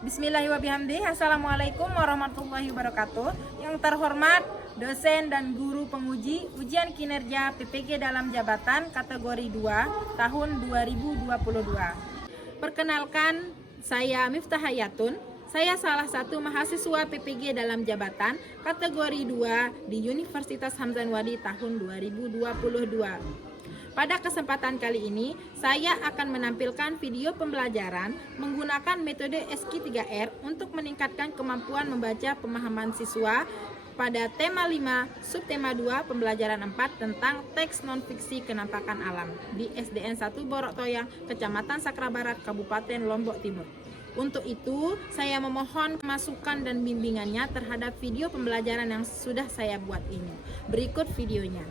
Bismillahirrahmanirrahim. Assalamualaikum warahmatullahi wabarakatuh. Yang terhormat dosen dan guru penguji ujian kinerja PPG dalam jabatan kategori 2 tahun 2022. Perkenalkan, saya Miftah Hayatun. Saya salah satu mahasiswa PPG dalam jabatan kategori 2 di Universitas Hamzanwadi tahun 2022. Pada kesempatan kali ini, saya akan menampilkan video pembelajaran menggunakan metode SQ3R untuk meningkatkan kemampuan membaca pemahaman siswa pada tema 5, subtema 2, pembelajaran 4 tentang teks non-fiksi kenampakan alam di SDN 1 Borok Toyang, Kecamatan Sakra Barat, Kabupaten Lombok Timur. Untuk itu, saya memohon masukan dan bimbingannya terhadap video pembelajaran yang sudah saya buat ini. Berikut videonya.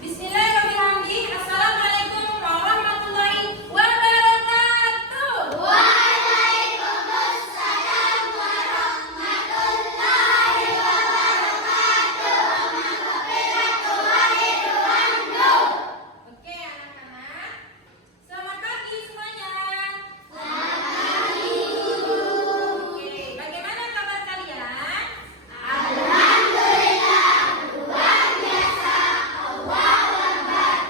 Bismillahirrahmanirrahim. Assalamualaikum warahmatullahi wabarakatuh. Waalaikumsalam warahmatullahi wabarakatuh. Oke anak-anak, selamat pagi semuanya. Selamat pagi, Guru. Oke, bagaimana kabar kalian? Alhamdulillah, luar biasa. Allahu Akbar.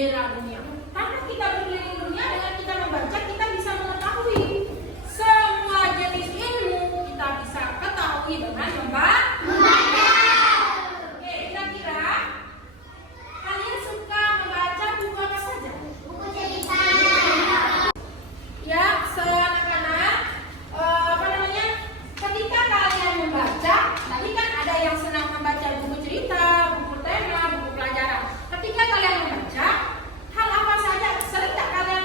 jendela dunia. Karena kita berkeliling dunia, dengan kita membaca kita bisa mengetahui semua jenis ilmu, kita bisa ketahui dengan membaca. Oke, kira-kira kalian suka membaca buku apa saja? Buku cerita. Ya, anak-anak, apa namanya? Ketika kalian membaca, tadi kan ada yang senang membaca buku cerita, buku tema, buku pelajaran. Ketika kalian membaca, hal apa saja sering tak kalian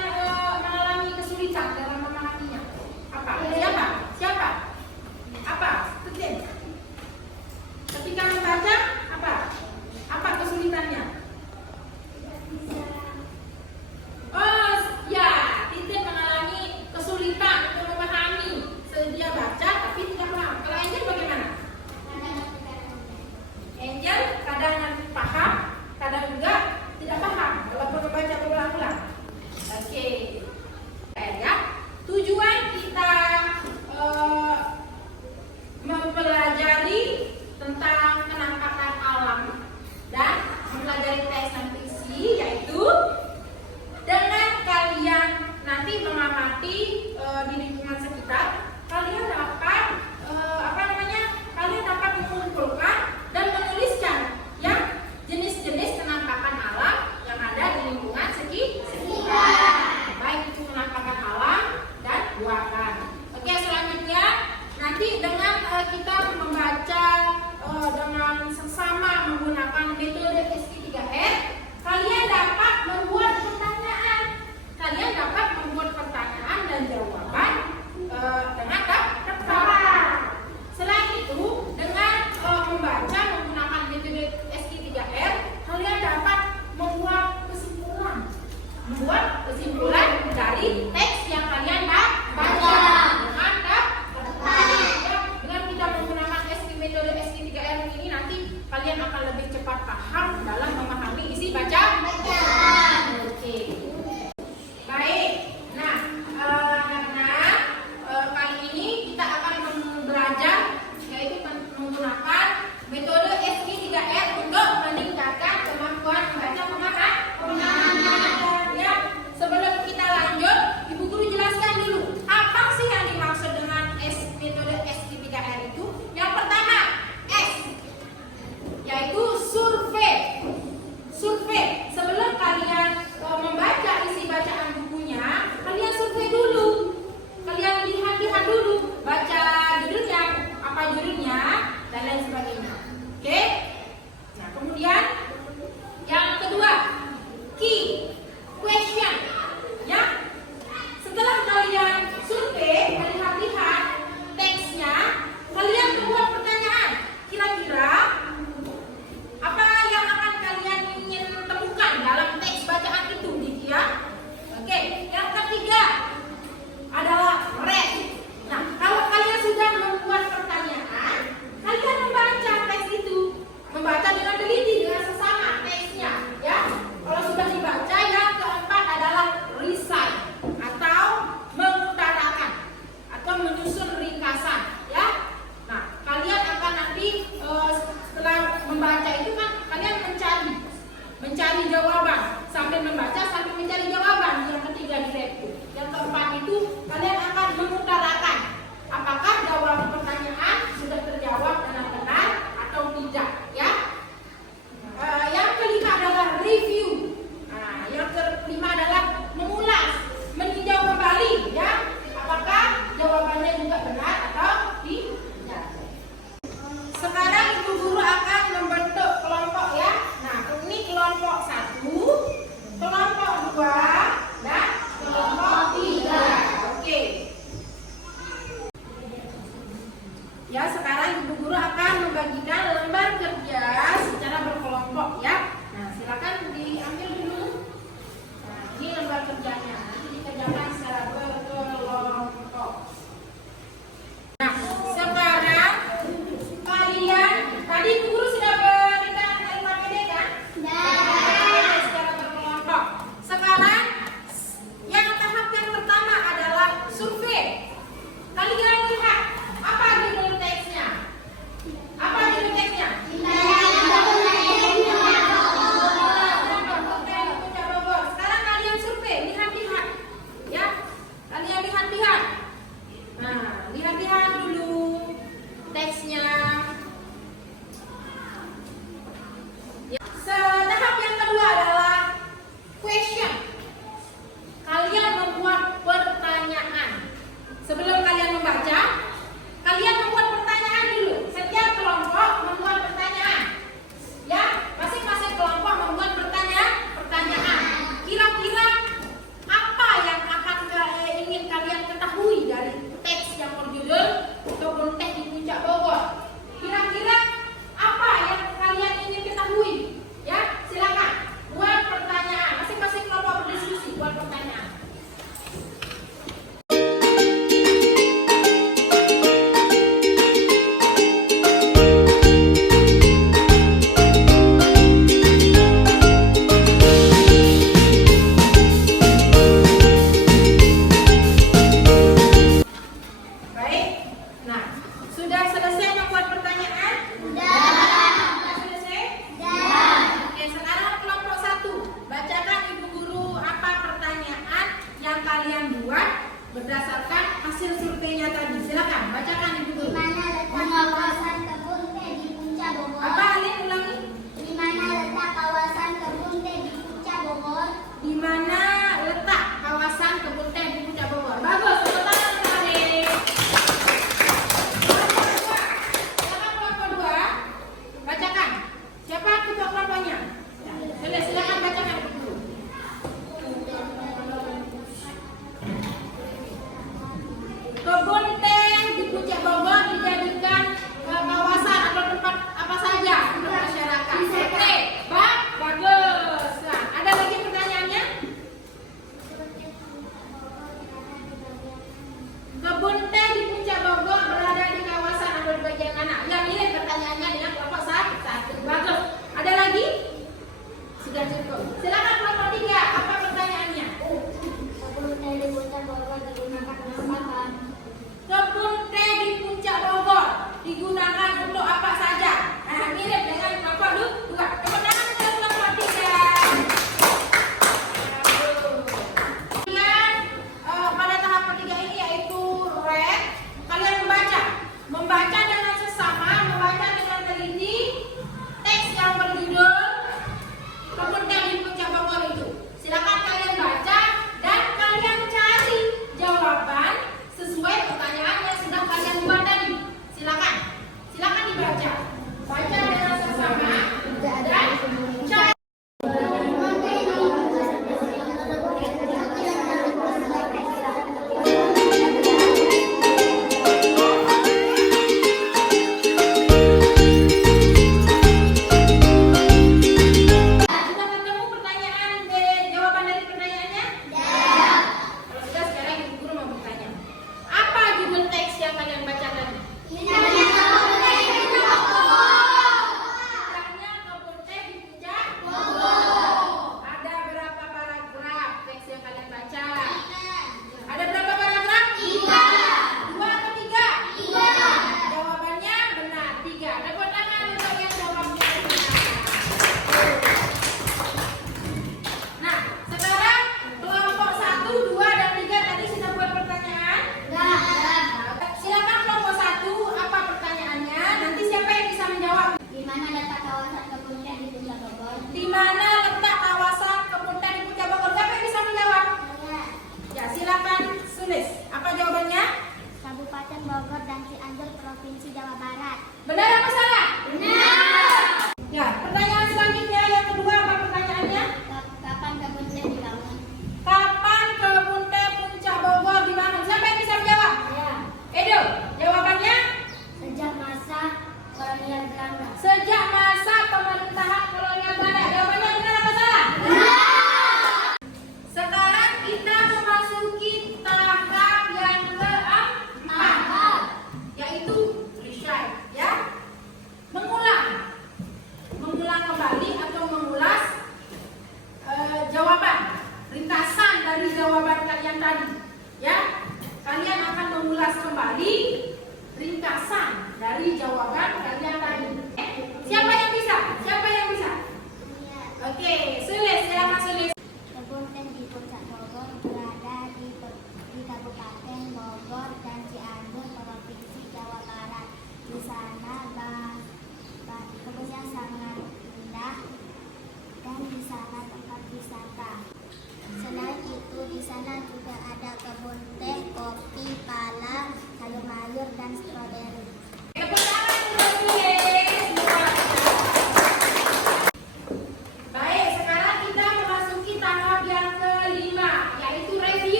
mengalami kesulitan dalam memahaminya? Apa? Siapa? Siapa? Apa? Ketin. Ketika membaca, apa? Apa kesulitannya? Oh, ya, Titin mengalami kesulitan untuk memahami. Dia baca tapi tidak paham. Kalau Angel bagaimana? Angel kadang paham, kadang juga tidak paham walaupun membaca berulang-ulang. Oke. Ya. Tujuan kita mempelajari tentang penampakan alam dan mempelajari teks dan fiksi, yaitu dengan kalian nanti mengamati di lingkungan sekitar, kalian dapat kalian dapat mengumpulkan dan menuliskan ya jenis-jenis penampakan alam yang ada di lingkungan sekitar. Baik itu penampakan alam dan buatan. Oke, selanjutnya nanti dengan kita membaca dengan sesama menggunakan metode SQ3R, kalian dapat membuat pertanyaan. Kalian dapat membuat pertanyaan dan jawaban dengan tepat. Selain itu, dengan membaca menggunakan metode SQ3R, kalian dapat membuat kesimpulan dari teks yang kalian baca dengan tepat. Dengan kita menggunakan metode SQ3R ini, nanti kalian akan lebih cepat paham dalam memahami isi baca. Oke. Baik. Nah, kali ini kita akan belajar yaitu menggunakan metode SQ3R untuk meningkatkan kemampuan membaca pemahaman. Ya, sebelum kita lanjut, Ibu Guru jelaskan dulu apa sih yang dimaksud dengan metode SQ3R itu. Yang pertama, S, yaitu survei. Tahap yang kedua adalah question. Kalian membuat pertanyaan. Sebelum kalian membaca, kalian membuat pertanyaan dulu. Setiap kelompok membuat pertanyaan. Ya, masing-masing kelompok membuat pertanyaan. Kira-kira apa yang akan ingin kalian ketahui dari teks yang berjudul Kebun Teh di Puncak Bogor? Kira-kira apa yang kalian ingin ketahui? Ya, silakan buat pertanyaan. Masing-masing kelompok berdiskusi buat pertanyaan. Baik. Nah, sudah selesai membuat pertanyaan? Sudah selesai? Oke, sekarang kelompok 1. Bacakan Ibu Guru apa pertanyaan yang kalian buat berdasarkan hasil surveinya tadi. Silakan bacakan Ibu Guru. Di mana letak kawasan kebun teh di Puncak Bogor? Apa Alin ulangi? Di mana letak kawasan kebun teh di Puncak Bogor? Di mana letak kawasan kebun teh di Puncak Bogor? Bagus, tepuk tangan untuk Alin. Silakan kelompok 2. Bacakan. Siapa ketua kelompoknya? Silakan bacakan Ibu Guru. Kebun teh di Puncak Bogor dijadikan kawasan atau tempat apa saja untuk masyarakat. Oke, bagus. Nah, ada lagi pertanyaannya? Kebun teh di Puncak Bogor berada di kawasan atau di bagian mana? Yang ini pertanyaannya dengan kelompok 1. Bagus. Ada lagi? Sudah cukup. Silakan kelompok 3. Apa pertanyaannya? Kebun teh di Puncak Bogor digunakan untuk apa? Kebun teh di Puncak Bogor digunakan untuk apa saja? Nah, mirip dengan kelompok 2. Tepuk tangan untuk kelompok 3. Kemudian pada tahap ketiga ini yaitu read. Kalian membaca dengan sesama, membaca dengan teliti teks yang berjudul Kebun teh di Puncak Bogor itu. Silakan kalian baca dan kalian cari jawaban sesuai pertanyaan yang sudah kalian buat tadi. Silakan dibaca. Baca dengan sesama dan cari. Sudah ketemu pertanyaan jawaban dari pertanyaannya? Kalau sudah, sekarang Ibu Guru mau bertanya. Apa judul teks yang kalian baca tadi? Indahnya kebun teh di Puncak Bogor. Ada berapa paragraf teks yang kalian baca? Ada berapa paragraf? 2 atau 3? Jawabannya benar, 3. Tepuk tangan untuk yang jawabnya benar. Nah, sekarang kelompok 1, 2, dan 3 tadi sudah buat pertanyaan? Silakan kelompok 1, apa pertanyaannya? Nanti siapa yang bisa menjawab? Di mana letak kawasan kebun teh di Puncak Bogor? Di mana letak kawasan kebun teh di Puncak Bogor? Siapa yang bisa menjawab? Ya, silakan tulis. Apa jawabannya? Kabupaten Bogor dan Cianjur, Provinsi Jawa Barat. Benar atau salah? Benar. Ya, pertanyaan selanjutnya yang kedua, apa pertanyaannya? Kapan kebun teh dibangun? Kapan kebun teh Puncak Bogor dibangun? Siapa yang bisa menjawab? Edo, jawabannya? Sejak masa kolonial Belanda. Sejak masa pemerintahan kolonial Belanda. Jawabannya benar atau salah? Sekarang kita memasuki tahap yang keempat, yaitu recite, ya. Mengulang.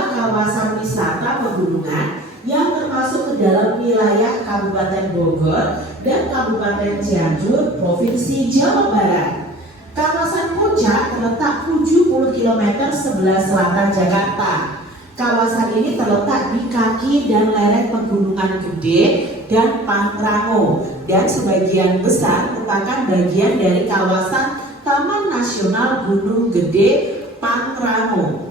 adalah kawasan wisata pegunungan yang termasuk ke dalam wilayah Kabupaten Bogor dan Kabupaten Cianjur, Provinsi Jawa Barat. Kawasan Puncak terletak 70 km sebelah selatan Jakarta. Kawasan ini terletak di kaki dan lereng Pegunungan Gede dan Pangrango, dan sebagian besar merupakan bagian dari kawasan Taman Nasional Gunung Gede Pangrango.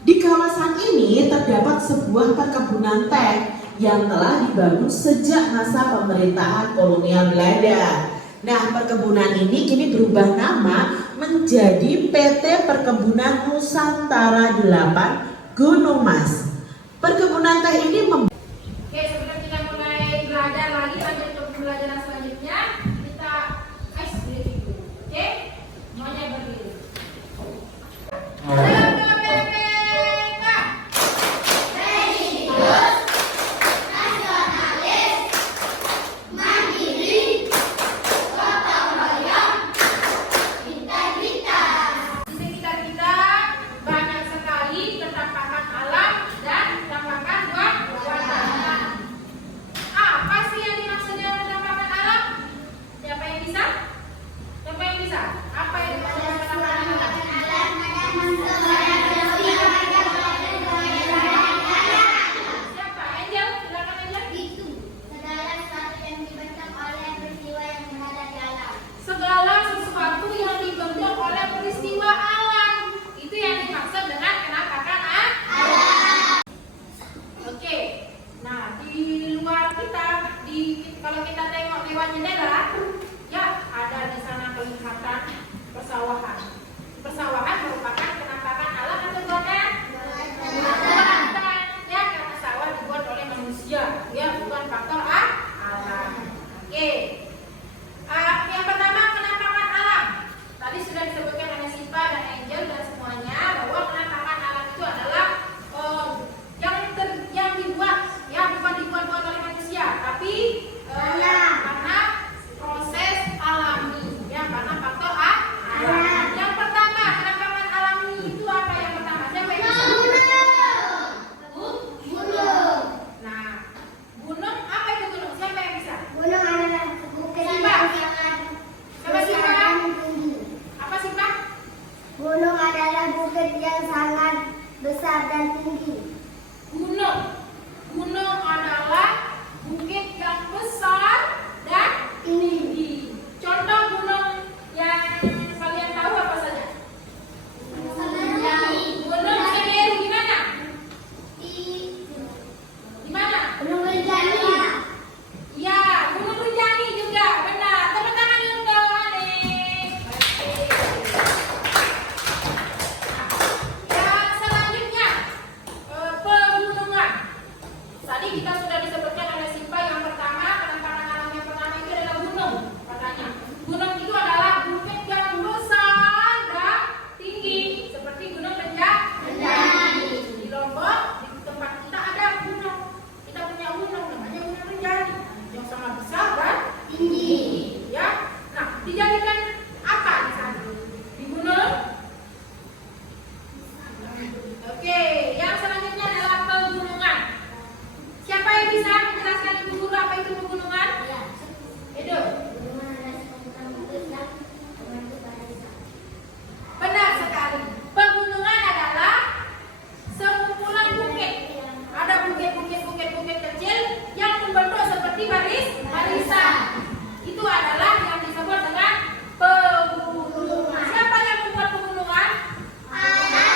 Di kawasan ini terdapat sebuah perkebunan teh yang telah dibangun sejak masa pemerintahan kolonial Belanda. Nah, perkebunan ini kini berubah nama menjadi PT Perkebunan Nusantara 8 Gunung Mas. Perkebunan teh ini Oke, sebelum kita mulai belajar lagi, lanjut ke pembelajaran selanjutnya, kita ice breaking dulu. Oke? Semuanya berdiri. Kalau kita tengok lewat jendela, ya ada di sana kelihatan persawahan. Persawahan merupakan penampakan alam atau buatan? Buatan. Ya, karena sawah dibuat oleh manusia, ya bukan faktor alam. Oke. Yang pertama penampakan alam. Tadi sudah disebutkan oleh Siva dan Angel dan semuanya bahwa penampakan alam itu adalah yang dibuat, ya bukan dibuat oleh manusia, tapi karena proses alami, ya karena faktor alam. Yang pertama penampakan alami itu apa? Yang pertama siapa yang bisa? Gunung. Nah, gunung apa itu gunung? Siapa yang bisa? Gunung adalah bukit yang sangat besar dan tinggi. Apa sih Pak? Gunung adalah bukit yang sangat besar dan tinggi. Gunung adalah bukit yang besar dan tinggi. Contoh gunung yang kalian tahu apa saja? Gunung Semeru gimana? Di mana? Gunung Rinjani. Ya, Gunung Rinjani juga benar. Tepuk tangan untuk Yang selanjutnya pegunungan. Tadi kita sudah disebutkan oleh Siva yang pertama, penampakan alam yang pertama itu adalah gunung. Katanya, gunung itu adalah bukit yang besar dan tinggi, seperti Gunung Rinjani. Di Lombok, di tempat kita ada gunung. Kita punya gunung namanya Gunung Rinjani, yang sangat besar dan tinggi. Ya, nah dijadikan apa di sana? Di gunung. Oke, yang selanjutnya adalah pegunungan. Siapa yang bisa menjelaskan Ibu Guru apa itu pegunungan? Edo. Benar sekali. Pegunungan adalah sekumpulan bukit. Ada bukit kecil yang membentuk seperti barisan. Itu adalah yang disebut dengan pegunungan. Siapa yang membuat pegunungan? Allah.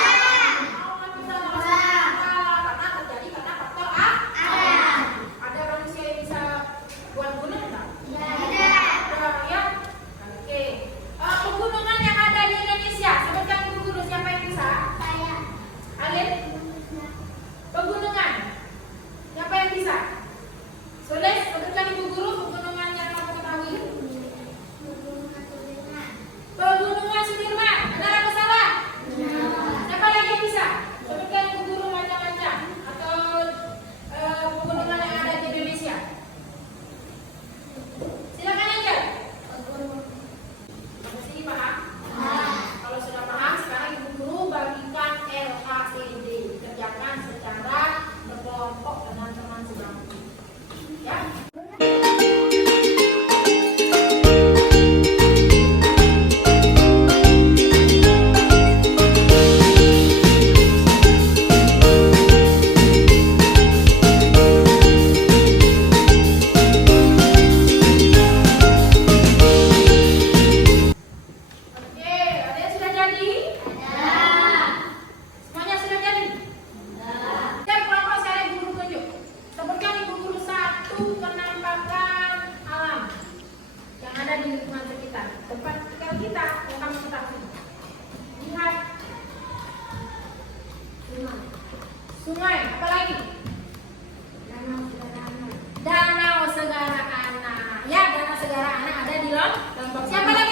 Sungai. Apa lagi? Danau Segara Anak. Ya, Danau Segara Anak ada di Lombok. Siapa lagi?